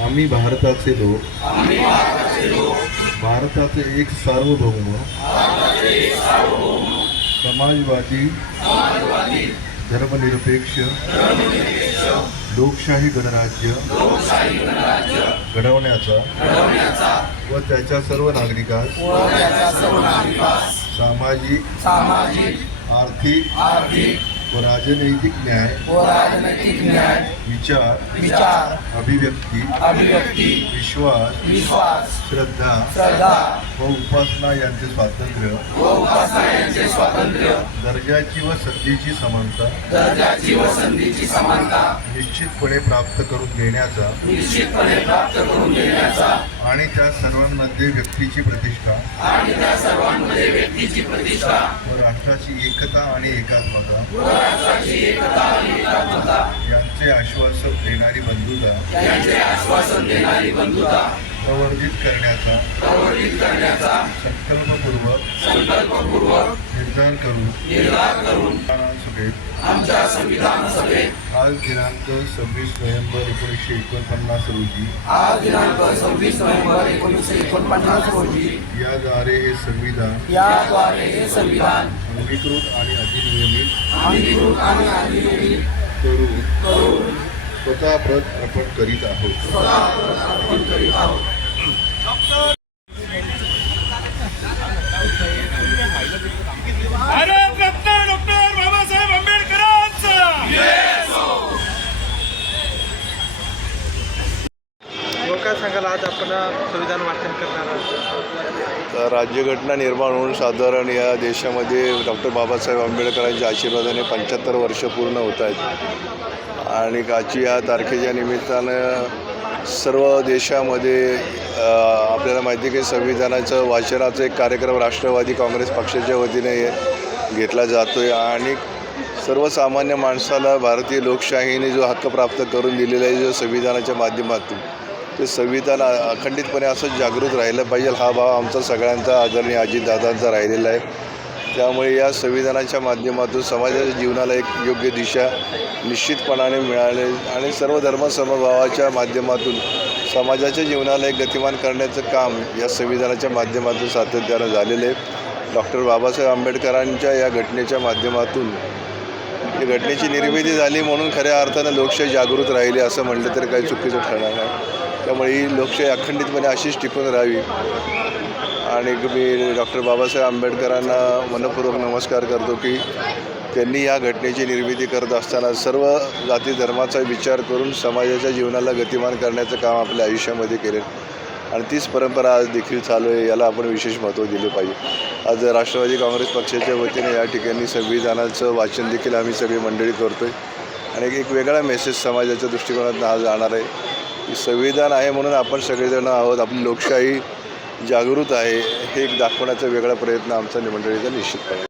आम्ही भारताचे लोक। भारताचे एक सार्वभौम। समाजवादी। धर्मनिरपेक्ष। लोकशाही गणराज्य। घडवण्याचा व त्याच्या सर्व नागरिकास सामाजिक सामाजिक आर्थिक आर्थिक व राजनैतिक न्याय व राजनैतिक न्याय विचार विचार अभिव्यक्ती अभिव्यक्ती विश्वास विश्वास श्रद्धा श्रद्धा व उपासना यांचे स्वातंत्र्य व उपासना यांचे स्वातंत्र्य दर्जाची व संधीची समानता दर्जाची व संधीची समानता निश्चितपणे प्राप्त करून देण्याचा निश्चितपणे प्राप्त करून देण्याचा आणि त्या सर्वांमध्ये व्यक्तीची प्रतिष्ठा आणि त्या सर्वांमध्ये व्यक्तीची प्रतिष्ठा व राष्ट्राची एकता आणि एकात्मता यांचे आश्वासन देणारी बंधुता आश्वासन देणारी बंधुता प्रवर्धित करण्याचा प्रवर्धित करण्याचा संकल्पपूर्वक संकल्पपूर्वक निर्धार करून निर्धार करून सभेत आमच्या संविधान सभेत आज दिनांक सव्वीस नोव्हेंबर एकोणीसशे एकोणपन्नास रोजी आज दिनांक सव्वीस नोव्हेंबर एकोणीसशे एकोणपन्नास रोजी याद्वारे हे संविधान। याद्वारे हे संविधान। अंगीकृत आणि अधिनियमित। अंगीकृत आणि अधिनियमित। करून। करून। स्वतः प्रत अर्पण करीत आहोत। अर्पण करीत आहोत। सांगाल आज आपण संविधान वाचन करणार आहोत. तर राज्यघटना निर्माण होऊन साधारण या देशामध्ये डॉक्टर बाबासाहेब आंबेडकरांच्या आशीर्वादाने पंच्याहत्तर वर्ष पूर्ण होत आहेत. आणि आजची या तारखेच्या निमित्तानं सर्व देशामध्ये आपल्याला माहिती आहे की संविधानाचं वाचनाचा एक कार्यक्रम राष्ट्रवादी काँग्रेस पक्षाच्या वतीने घेतला जातो आहे आणि सर्वसामान्य माणसाला भारतीय लोकशाहीने जो हक्क प्राप्त करून दिलेला आहे जो संविधानाच्या माध्यमातून ते संविधान अखंडितपणे असं जागृत राहिलं पाहिजे. हा भाव आमचा सगळ्यांचा आदरणीय अजितदादांचा राहिलेला आहे. त्यामुळे या संविधानाच्या माध्यमातून समाजाच्या जीवनाला एक योग्य दिशा निश्चितपणाने मिळाले आणि सर्व धर्मसमभावाच्या माध्यमातून समाजाच्या जीवनाला एक गतिमान करण्याचं काम या संविधानाच्या माध्यमातून सातत्यानं झालेलं आहे. डॉक्टर बाबासाहेब आंबेडकरांच्या या घटनेच्या माध्यमातून या घटनेची निर्मिती झाली म्हणून खऱ्या अर्थानं लोकशाही जागृत राहिली असं म्हटलं तरी काही चुकीचं ठरणार नाही. त्यामुळे ही लोकशाही अखंडितपणे अशीच टिकून राहावी. आणि मी डॉक्टर बाबासाहेब आंबेडकरांना मनपूर्वक नमस्कार करतो की त्यांनी या घटनेची निर्मिती करत असताना सर्व जाती धर्माचा विचार करून समाजाच्या जीवनाला गतिमान करण्याचं काम आपल्या आयुष्यामध्ये केले. आणि तीच परंपरा आज देखील चालू आहे याला आपण विशेष महत्त्व दिले पाहिजे. आज राष्ट्रवादी काँग्रेस पक्षाच्या वतीने या ठिकाणी संविधानाचं वाचन देखील आम्ही सगळी मंडळी करतो आहे आणि एक वेगळा मेसेज समाजाच्या दृष्टिकोनातून हा जाणार आहे. संविधान आहे म्हणून आपण सगळेजण आहोत आपली लोकशाही जागृत आहे हे एक दाखवण्याचा वेगळा प्रयत्न आमचा मंडळीचा निश्चितपणे